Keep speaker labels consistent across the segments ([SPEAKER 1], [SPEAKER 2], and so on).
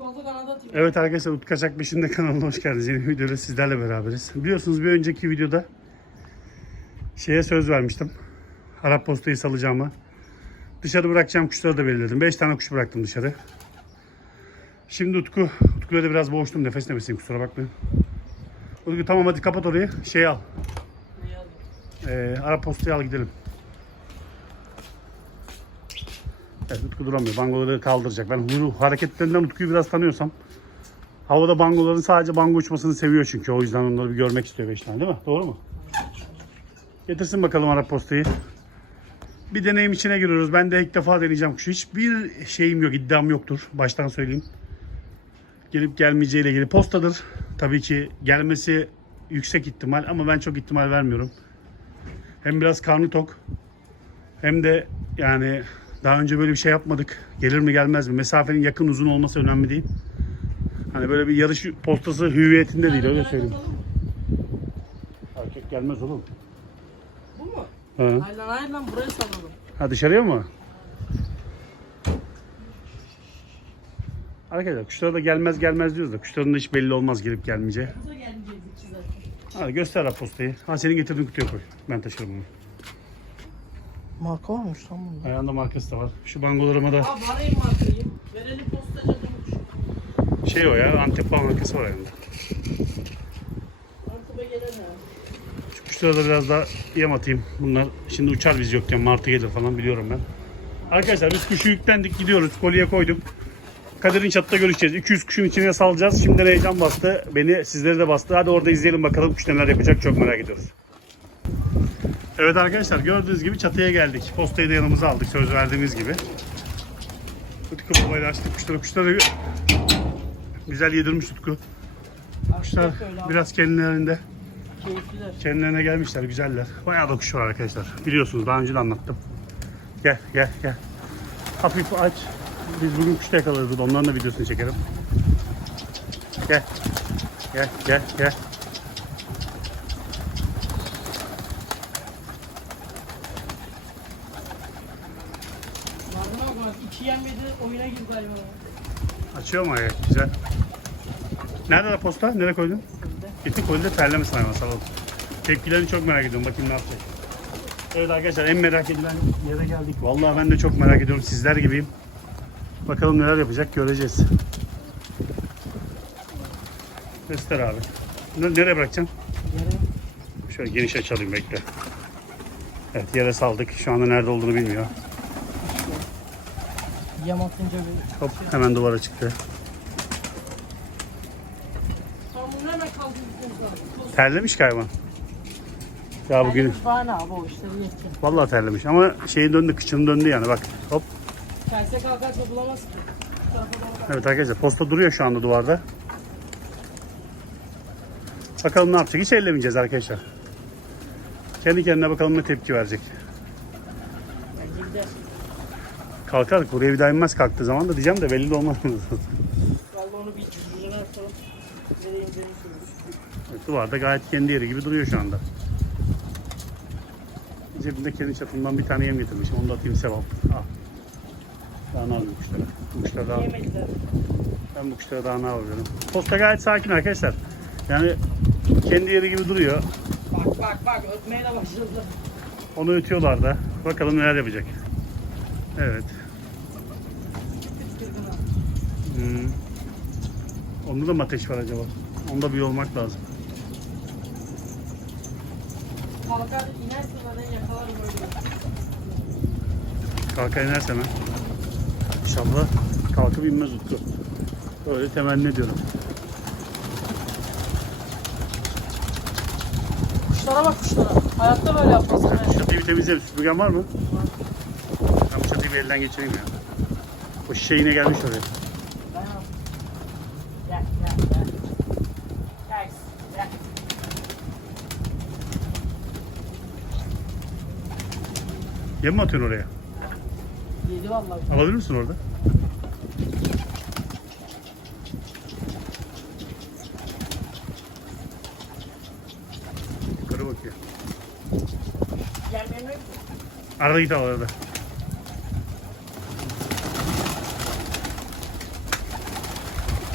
[SPEAKER 1] Atayım.
[SPEAKER 2] Evet arkadaşlar Utku Kaçak Beşinde kanalına hoş geldiniz. Yeni videoda sizlerle beraberiz. Biliyorsunuz bir önceki videoda şeye söz vermiştim. Arap postayı salacağımı. Dışarı bırakacağım kuşları da belirledim. 5 tane kuş bıraktım dışarı. Şimdi Utku, Utku'yla da biraz boğuştum. Nefes nefesiyim kusura bakmayın. Utku tamam hadi kapat orayı. Şey al. Ee, Arap postayı al gidelim. Evet Utku duramıyor. Bangoları kaldıracak. Ben huyru hareketlerinden Utku'yu biraz tanıyorsam. Havada bangoların sadece bango uçmasını seviyor çünkü. O yüzden onları bir görmek istiyor 5 tane değil mi? Doğru mu? Getirsin bakalım Arap postayı. Bir deneyim içine giriyoruz. Ben de ilk defa deneyeceğim kuşu. Hiçbir şeyim yok, iddiam yoktur. Baştan söyleyeyim. Gelip gelmeyeceğiyle ilgili postadır. Tabii ki gelmesi yüksek ihtimal ama ben çok ihtimal vermiyorum. Hem biraz karnı tok hem de yani daha önce böyle bir şey yapmadık. Gelir mi gelmez mi? Mesafenin yakın uzun olması önemli değil. Hani böyle bir yarış postası hüviyetinde değil öyle söyleyeyim. Erkek gelmez oğlum.
[SPEAKER 1] Bu mu?
[SPEAKER 2] He.
[SPEAKER 1] Hayır lan hayır lan buraya salalım.
[SPEAKER 2] Ha dışarıya mı? Arkadaşlar kuşlara da gelmez gelmez diyoruz da kuşların da hiç belli olmaz gelip gelmeyeceği. Hadi göster apostayı. Ha senin getirdiğin kutuya koy. Ben taşırım onu.
[SPEAKER 1] Marka varmış lan bunda.
[SPEAKER 2] Ayağında markası da var. Şu bangolarıma da
[SPEAKER 1] Aa varayım markayı. Verelim postacı bulmuş.
[SPEAKER 2] şey o ya Antep falan markası var ayağında.
[SPEAKER 1] Antep'e gelen ha.
[SPEAKER 2] Şu kuşlara da biraz daha yem atayım. Bunlar şimdi uçar biz yokken martı gelir falan biliyorum ben. Arkadaşlar biz kuşu yüklendik gidiyoruz. Kolye koydum. Kadir'in çatıda görüşeceğiz. 200 kuşun içine salacağız. Şimdiden heyecan bastı. Beni sizleri de bastı. Hadi orada izleyelim bakalım kuş neler yapacak. Çok merak ediyoruz. Evet arkadaşlar gördüğünüz gibi çatıya geldik. Postayı da yanımıza aldık söz verdiğimiz gibi. Utku babayla açtık kuşları. Kuşları güzel yedirmiş Utku. Kuşlar biraz kendilerinde.
[SPEAKER 1] Keyifliler.
[SPEAKER 2] Kendilerine gelmişler, güzeller. Bayağı da kuş var arkadaşlar. Biliyorsunuz daha önce de anlattım. Gel, gel, gel. Hafif aç. Biz bugün kuş da yakalarız. Onların da videosunu çekerim. Gel. Gel, gel, gel.
[SPEAKER 1] Marmara bak iki yem yedi oyuna girdi hayvan.
[SPEAKER 2] Açıyor mu ayak? Güzel. Nerede la posta? Nereye koydun?
[SPEAKER 1] Sizde.
[SPEAKER 2] Gitti kolide terlemesin hayvan salalım. Tepkilerini çok merak ediyorum. Bakayım ne yapacak. Evet arkadaşlar en merak edilen yere geldik. Vallahi ben de çok merak ediyorum. Sizler gibiyim. Bakalım neler yapacak göreceğiz. Göster abi. Ne- Nereye bırakacağım?
[SPEAKER 1] Yere
[SPEAKER 2] Şöyle geniş açalım bekle. Evet yere saldık. Şu anda nerede olduğunu bilmiyor.
[SPEAKER 1] Yem atınca bir...
[SPEAKER 2] Hop hemen duvara çıktı. Terlemiş hayvan. Ya bugün
[SPEAKER 1] Bahane abi o işleri yetkin.
[SPEAKER 2] vallahi terlemiş ama şeyin döndü, kıçının döndü yani bak. Hop.
[SPEAKER 1] Terse kalkarsa bulamaz ki.
[SPEAKER 2] Evet arkadaşlar posta duruyor şu anda duvarda. Bakalım ne yapacak. Hiç ellemeyeceğiz arkadaşlar. Kendi kendine bakalım ne tepki verecek.
[SPEAKER 1] bence gider.
[SPEAKER 2] Kalkar. Buraya bir daha inmez kalktığı zaman da diyeceğim de belli de olmaz.
[SPEAKER 1] Vallahi onu bir cücüğüne atalım. Nereye.
[SPEAKER 2] Evet, duvarda gayet kendi yeri gibi duruyor şu anda. Cebimde kendi çapımdan bir tane yem getirmişim. Onu da atayım sevap. Al. Daha ne alayım kuşlara? Bu kuşlara daha,
[SPEAKER 1] Yemediler.
[SPEAKER 2] ben bu kuşlara daha ne alıyorum? Posta gayet sakin arkadaşlar. Yani kendi yeri gibi duruyor.
[SPEAKER 1] Bak bak bak ötmeye de başladı.
[SPEAKER 2] Onu ötüyorlar da. Bakalım neler yapacak. Evet. Hmm. Onda da mı ateş var acaba? Onda bir olmak lazım.
[SPEAKER 1] Kalkar inerse zaten yakalar böyle.
[SPEAKER 2] Kalka inerse mi? İnşallah kalkıp inmez Utku. Öyle temenni ediyorum.
[SPEAKER 1] Kuşlara bak kuşlara. Hayatta böyle yapmaz. Yani.
[SPEAKER 2] Çatıyı bir temizleyelim. Süpürgen var mı? Ben çatıyı bir elden geçireyim ya. O şişe yine gelmiş oraya. Yem mi atıyorsun oraya?
[SPEAKER 1] Yedi vallahi.
[SPEAKER 2] Alabilir misin orada? Yukarı bakıyor.
[SPEAKER 1] Gelmeyeyim mi?
[SPEAKER 2] Arada git al arada.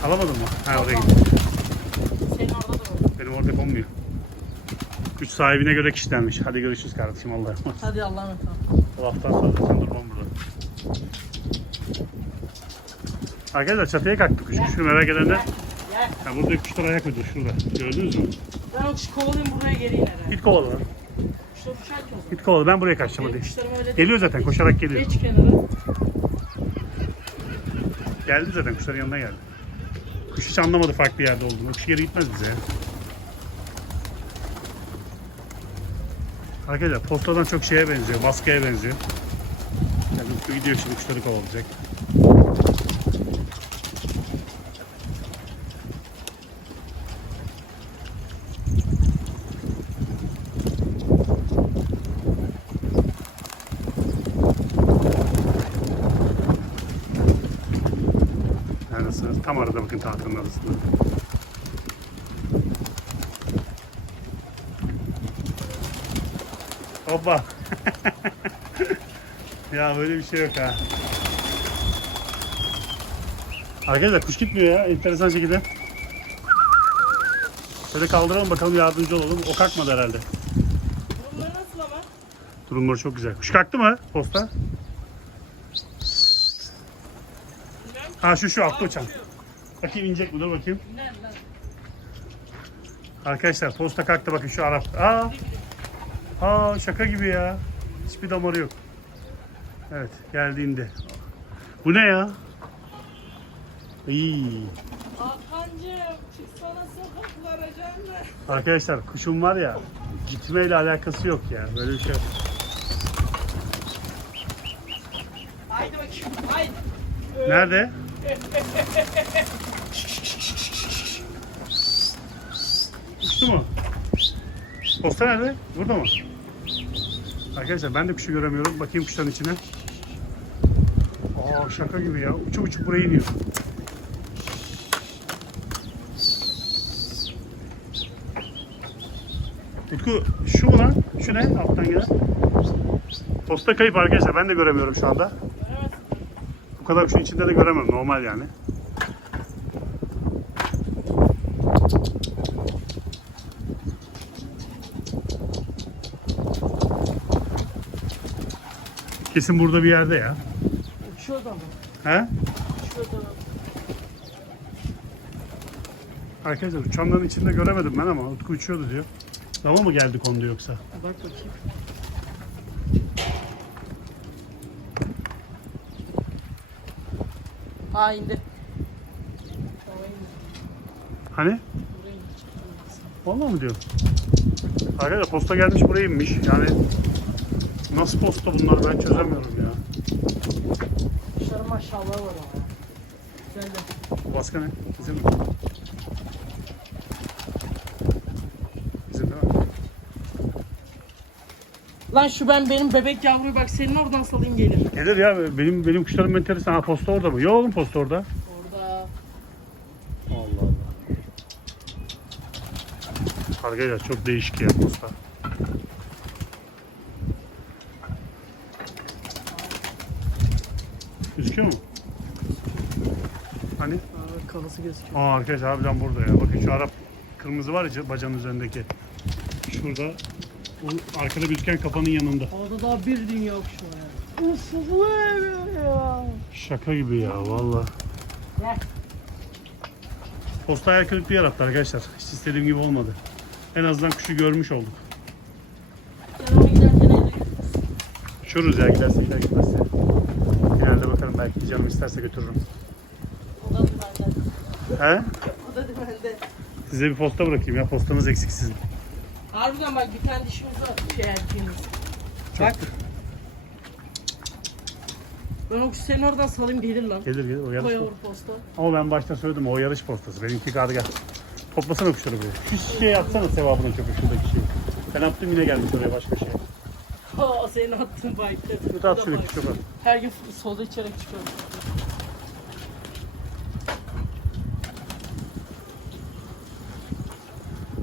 [SPEAKER 2] Alamadın mı? Ha oraya gitti.
[SPEAKER 1] Senin orada da var.
[SPEAKER 2] Benim orada konmuyor. Güç sahibine göre kişilenmiş. Hadi görüşürüz kardeşim Allah'a emanet.
[SPEAKER 1] Hadi Allah'a emanet ol.
[SPEAKER 2] Bu haftan sonra sen durmam burada. Arkadaşlar çatıya kalktık. Kuş kuşu merak edenler.
[SPEAKER 1] Gel.
[SPEAKER 2] Ya burada kuşlar ayak uyduruyor şurada. Gördünüz mü?
[SPEAKER 1] Ben o kuşu kovalayayım buraya geri iner.
[SPEAKER 2] Git kovala lan.
[SPEAKER 1] Kuşlar uçar ki o zaman.
[SPEAKER 2] Git kovala. Ben buraya kaçacağım
[SPEAKER 1] Benim
[SPEAKER 2] hadi.
[SPEAKER 1] kuşlarım öyle değil.
[SPEAKER 2] Geliyor zaten. Koşarak geliyor.
[SPEAKER 1] Geç kenara.
[SPEAKER 2] Geldi zaten. Kuşların yanına geldi. Kuş hiç anlamadı farklı yerde olduğunu. Kuş geri gitmez bize. Arkadaşlar postadan çok şeye benziyor. Baskıya benziyor. Yani gidiyor şimdi kuşları kovalayacak. Bakın tahtanın arasında. Hoppa. ya böyle bir şey yok ha. Arkadaşlar kuş gitmiyor ya enteresan şekilde. Şöyle kaldıralım bakalım yardımcı olalım. O kalkmadı herhalde.
[SPEAKER 1] Bunlar nasıl ama?
[SPEAKER 2] Durumları çok güzel. Kuş kalktı mı posta? Ha şu şu altta uçan. Bakayım inecek mi? Dur bakayım. Arkadaşlar posta kalktı bakın şu Arap. Aa, aa şaka gibi ya. Hiçbir damarı yok. Evet geldiğinde. Bu ne ya? İyi.
[SPEAKER 1] Hakan'cığım çıksana sokaklara canlı.
[SPEAKER 2] Arkadaşlar kuşun var ya gitmeyle alakası yok ya. Böyle bir şey.
[SPEAKER 1] Haydi bakayım haydi.
[SPEAKER 2] Nerede? Uçtu mu? Posta nerede? Burada mı? Arkadaşlar ben de kuşu göremiyorum. Bakayım kuşların içine. Aa şaka gibi ya. Uçup uçup buraya iniyor. Utku şu mu lan? Şu ne? Alttan gelen. Posta kayıp arkadaşlar. Ben de göremiyorum şu anda. Bu kadar kuşun içinde de göremem. Normal yani. Kesin burada bir yerde ya.
[SPEAKER 1] Şurada mı?
[SPEAKER 2] He?
[SPEAKER 1] Şurada mı?
[SPEAKER 2] Arkadaşlar uçanların içinde göremedim ben ama Utku uçuyordu diyor. Dama mı geldi kondu yoksa?
[SPEAKER 1] Bak bakayım. Aa indi.
[SPEAKER 2] Hani? Vallahi mı diyor? Arkadaşlar posta gelmiş buraya inmiş. Yani nasıl posta bunlar ben çözemiyorum ya.
[SPEAKER 1] Kuşların maşallahı var ama. Güzel de.
[SPEAKER 2] Bu baskı ne? Bizim mi? Bizim değil mi?
[SPEAKER 1] Lan şu ben benim bebek yavruyu bak senin oradan salayım gelir.
[SPEAKER 2] Gelir ya benim benim kuşlarım enteresan. Ha posta orada mı? Yok oğlum posta orada.
[SPEAKER 1] Orada.
[SPEAKER 2] Allah Allah. Arkadaşlar çok değişik ya posta. Gözüküyor mu? Hani?
[SPEAKER 1] Aa, kafası gözüküyor.
[SPEAKER 2] Aa arkadaşlar harbiden burada ya. Bakın şu Arap kırmızı var ya bacanın üzerindeki. Şurada. O arkada gözüken kafanın yanında.
[SPEAKER 1] Orada daha bir dünya kuş var ya. Uf bu ne ya?
[SPEAKER 2] Şaka gibi ya valla.
[SPEAKER 1] Gel.
[SPEAKER 2] Posta hayal kırıklığı yarattı arkadaşlar. Hiç istediğim gibi olmadı. En azından kuşu görmüş olduk. Uçururuz ya giderse gider gitmezse. Genelde bakarım belki canım isterse götürürüm. He? Size bir posta bırakayım ya. Postamız eksik sizin.
[SPEAKER 1] Harbiden bak bir tane dişimiz var. Şey erkeğimiz. Bak. Ben o senin oradan salayım gelir lan.
[SPEAKER 2] Gelir gelir o yarış
[SPEAKER 1] Koy posta.
[SPEAKER 2] Ama ben başta söyledim o yarış postası. Benimki karga. Toplasana kuşları buraya. Şu şişeye atsana sevabını çöpe şuradaki şeyi. Ben attım yine gelmiş oraya başka şey.
[SPEAKER 1] Aa senin attığın bike'de.
[SPEAKER 2] Bu da atıyor küçük.
[SPEAKER 1] Her gün solda içerek çıkıyorum.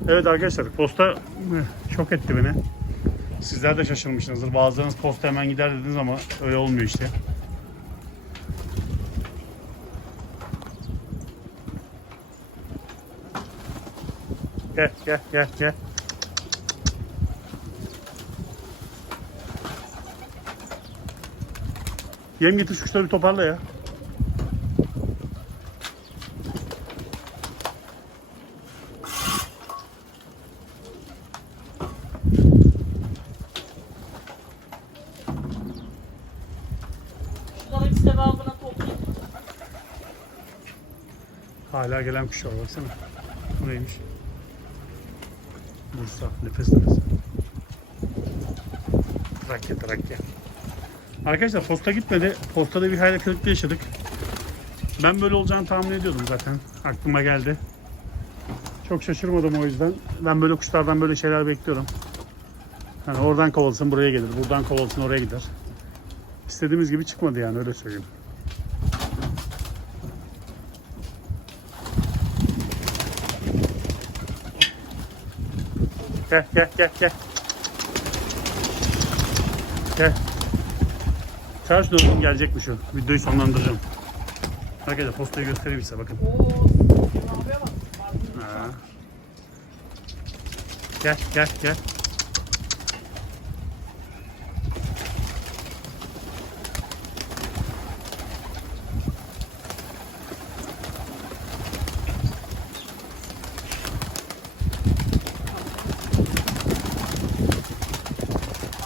[SPEAKER 2] Evet arkadaşlar posta eh, çok etti beni. Sizler de şaşırmışsınızdır. Bazılarınız posta hemen gider dediniz ama öyle olmuyor işte. Gel gel gel gel. Yem getir şu kuşları toparla ya. Hala gelen kuş var baksana. Bu neymiş? Bursa nefes nefes. Trakya Trakya. Arkadaşlar posta gitmedi. Postada bir hayal kırıklığı yaşadık. Ben böyle olacağını tahmin ediyordum zaten. Aklıma geldi. Çok şaşırmadım o yüzden. Ben böyle kuşlardan böyle şeyler bekliyorum. Yani oradan kovalsın buraya gelir. Buradan kovalsın oraya gider. İstediğimiz gibi çıkmadı yani öyle söyleyeyim. Gel gel gel gel. Gel. Şunu oğlum gelecekmiş o. Videoyu sonlandıracağım. Arkadaşlar postayı göstereyim size bakın.
[SPEAKER 1] Oo.
[SPEAKER 2] Gel gel gel.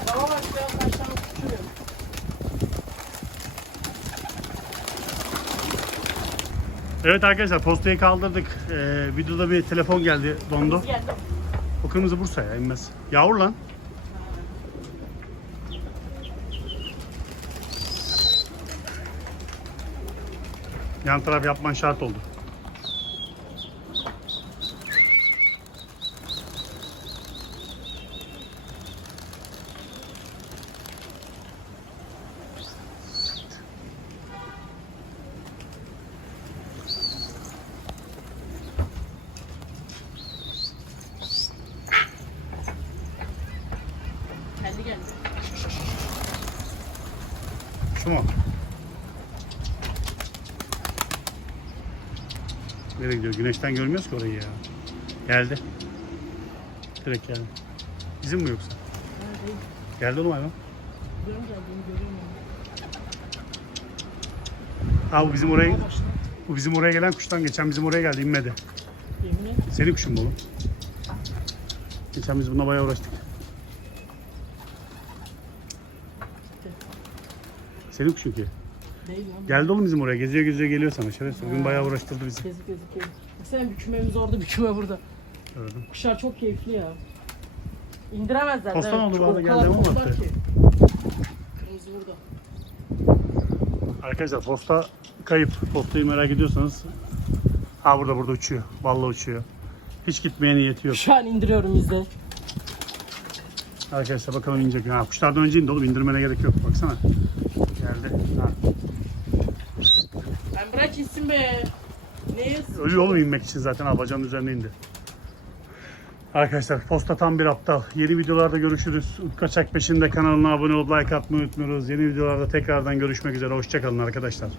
[SPEAKER 1] Adama bak ya kaç tane uçuruyor.
[SPEAKER 2] Evet arkadaşlar postayı kaldırdık. Ee, videoda bir telefon geldi dondu. O kırmızı Bursa ya inmez. Yavur lan. Yan taraf yapman şart oldu.
[SPEAKER 1] Kendi geldi.
[SPEAKER 2] Şu mu? Nereye gidiyor? Güneşten görmüyoruz ki orayı ya. Geldi. Direkt geldi. Bizim mi yoksa?
[SPEAKER 1] Neredeyim?
[SPEAKER 2] Geldi oğlum hayvan.
[SPEAKER 1] Görüyorum
[SPEAKER 2] bu bizim oraya bu bizim oraya gelen kuştan geçen bizim oraya geldi inmedi.
[SPEAKER 1] Yemin.
[SPEAKER 2] Senin kuşun mu oğlum? Geçen biz bununla bayağı uğraştık. Senin kuşun ki.
[SPEAKER 1] Değil lan.
[SPEAKER 2] Geldi oğlum bizim oraya. Geziyor geziyor geliyor sana. Şerefsiz. Bugün
[SPEAKER 1] Ha.
[SPEAKER 2] bayağı uğraştırdı bizi.
[SPEAKER 1] Gezik gezik gezik. Baksana bir kümemiz orada bir küme burada.
[SPEAKER 2] Gördüm.
[SPEAKER 1] Kuşlar çok keyifli ya. İndiremezler. Değil mi?
[SPEAKER 2] oldu
[SPEAKER 1] Çok-
[SPEAKER 2] bana,
[SPEAKER 1] o
[SPEAKER 2] geldi
[SPEAKER 1] kadar var ki. Kırmızı burada.
[SPEAKER 2] Arkadaşlar posta kayıp. Postayı merak ediyorsanız Ha burada burada uçuyor. Vallahi uçuyor. Hiç gitmeye niyeti yok.
[SPEAKER 1] Şu an indiriyorum izle.
[SPEAKER 2] Arkadaşlar bakalım inecek. Ha, kuşlardan önce indi oğlum. indirmene gerek yok. Baksana. Geldi. Ha.
[SPEAKER 1] Bırak insin be. Neye
[SPEAKER 2] Ölüyor oğlum inmek için zaten ha, bacağının üzerine indi. Arkadaşlar posta tam bir aptal. Yeni videolarda görüşürüz. Kaçak peşinde kanalına abone olup like atmayı unutmuyoruz. Yeni videolarda tekrardan görüşmek üzere. Hoşçakalın arkadaşlar.